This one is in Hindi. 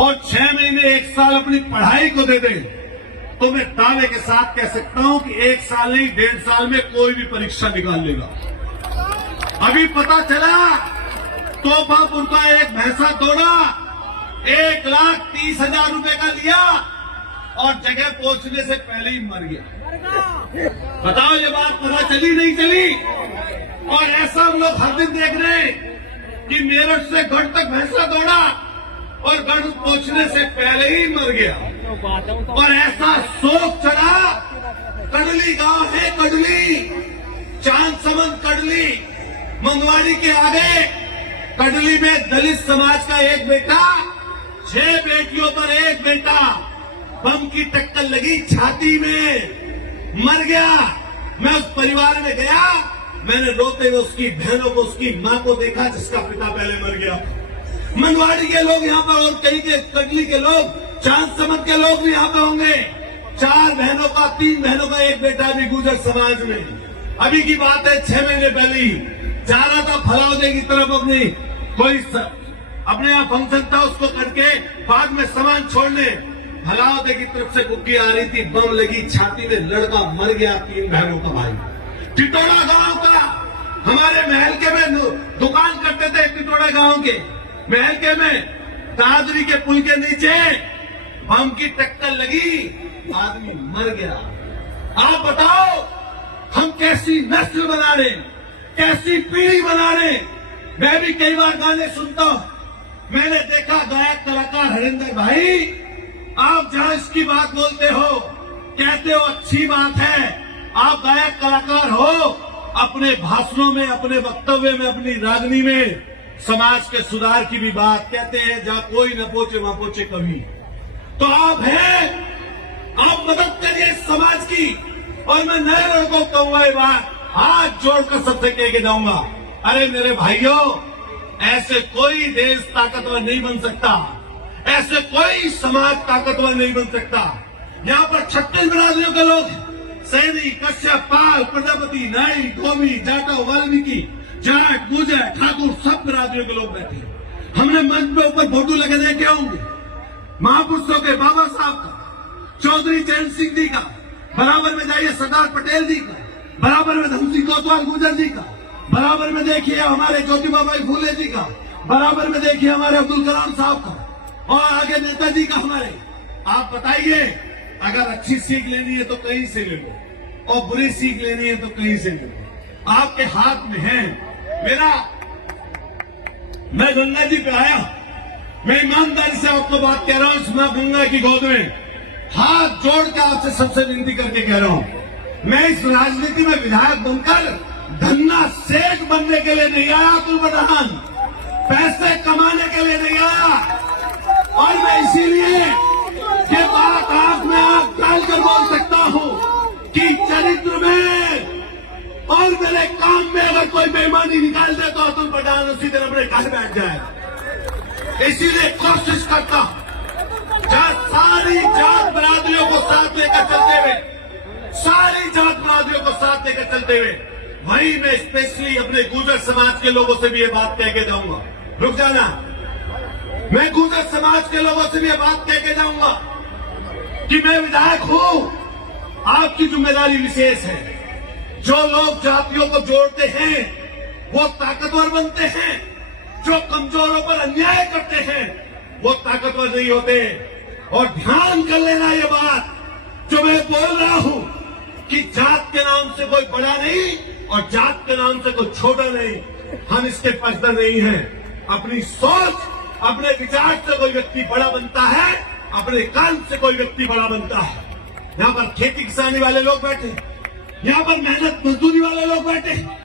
और 6 महीने 1 साल अपनी पढ़ाई को दे दे, तो मैं दावे के साथ कह सकता हूं कि 1 साल नहीं 1.5 साल में कोई भी परीक्षा निकाल लेगा। अभी पता चला तोहफापुर का एक भैंसा दौड़ा, 1,30,000 रुपए का लिया और जगह पहुंचने से पहले ही मर गया। बताओ ये बात पता चली नहीं चली? और ऐसा हम लोग हर दिन देख रहे हैं कि मेरठ से गढ़ तक भैंसा दौड़ा और गढ़ पहुंचने से पहले ही मर गया। और ऐसा शोक चढ़ा, कडली गांव है, कडली, चांदसमंद कडली, मंगवाड़ी के आगे कडली में दलित समाज का एक बेटा, 6 बेटियों पर एक बेटा, बम की टक्कर लगी छाती में, मर गया। मैं उस परिवार में गया, मैंने रोते हुए उसकी बहनों को, उसकी मां को देखा जिसका पिता पहले मर गया। मंगवाड़ी के लोग यहाँ पर और कहीं के कडली के लोग, चांदसमंद के लोग भी यहाँ पे होंगे। 4 बहनों का, 3 बहनों का एक बेटा भी गुर्जर समाज में। अभी की बात है, 6 महीने पहले ही जा रहा था फलावदे की तरफ, अपने यहाँ फंक्शन था, उसको करके बाद में सामान छोड़ने भलावदे की तरफ से बुक्की आ रही थी, बम लगी छाती में, लड़का मर गया, 3 बहनों का भाई। टिटोड़ा गांव का, हमारे महलके में दुकान करते थे टिटोड़ा गांव के महलके में, दादरी के पुल के नीचे बम की टक्कर लगी, आदमी मर गया। आप बताओ हम कैसी नस्ल बना रहे, कैसी पीढ़ी बना रहे? मैं भी कई बार गाने सुनता हूं, मैंने देखा गायक कलाकार हरिंदर भाई, आप जहां इसकी बात बोलते हो, कहते हो अच्छी बात है, आप गायक कलाकार हो, अपने भाषणों में, अपने वक्तव्य में, अपनी रागनी में समाज के सुधार की भी बात कहते हैं, जहां कोई न पहुंचे वहां पहुंचे कभी। तो आप हैं, आप मदद करिए समाज की। और मैं नए लोगों को कहूंगा ये बात, हाथ जोड़कर सबसे कह के जाऊंगा, अरे मेरे भाइयों, ऐसे कोई देश ताकतवर नहीं बन सकता, ऐसे कोई समाज ताकतवर नहीं बन सकता। यहाँ पर 36 बिरादरियों के लोग, सैनी, कश्यप, पाल, प्रजापति, नाई, धोबी, जाटव, वाल्मीकि, जाट, गुर्जर, ठाकुर, सब बिरादरियों के लोग बैठे। हमने मंच पे ऊपर फोटो लगे देखे होंगे महापुरुषों के, बाबा साहब का, चौधरी चरण सिंह जी का, बराबर में जाइए सरदार पटेल जी का, बराबर में धन सिंह कोतवाल गुर्जर जी का, बराबर में देखिए हमारे ज्योतिबा बाई फूले जी का, बराबर में देखिए हमारे अब्दुल कलाम साहब का, और आगे नेताजी का हमारे। आप बताइए, अगर अच्छी सीख लेनी है तो कहीं से ले लो, और बुरी सीख लेनी है तो कहीं से ले लो, आपके हाथ में है। मैं गंगा जी पे आया, मैं ईमानदारी से आपको बात कह रहा हूं, इस मां गंगा की गोद में हाथ जोड़ के आपसे सबसे विनती करके कह रहा हूं, मैं इस राजनीति में विधायक बनकर धन्ना सेठ बनने के लिए नहीं आया, अतुल प्रधान, पैसे कमाने के लिए नहीं आया। और मैं इसीलिए ये बात आंख में आंख डालकर बोल सकता हूं कि चरित्र में और मेरे काम में अगर कोई बेईमानी निकाल दे तो अतुल प्रधान उसी दिन अपने घर बैठ जाए। इसीलिए कोशिश करता हूं, जहां सारी जात बिरादरियों को साथ लेकर चलते हुए, सारी जात बिरादरियों को साथ लेकर चलते हुए, वहीं मैं स्पेशली अपने गुर्जर समाज के लोगों से भी ये बात कह के जाऊंगा। रुक जाना, मैं गुर्जर समाज के लोगों से भी ये बात कह के जाऊंगा कि मैं विधायक हूं, आपकी जिम्मेदारी विशेष है। जो लोग जातियों को जोड़ते हैं वो ताकतवर बनते हैं, जो कमजोरों पर अन्याय करते हैं वो ताकतवर नहीं होते। और ध्यान कर लेना ये बात जो मैं बोल रहा हूं कि जात के नाम से कोई बड़ा नहीं और जात के नाम से कोई छोटा नहीं, हम इसके पक्षधर नहीं हैं। अपनी सोच, अपने विचार से कोई व्यक्ति बड़ा बनता है, अपने काम से कोई व्यक्ति बड़ा बनता है। यहाँ पर खेती किसानी वाले लोग बैठे, यहाँ पर मेहनत मजदूरी वाले लोग बैठे।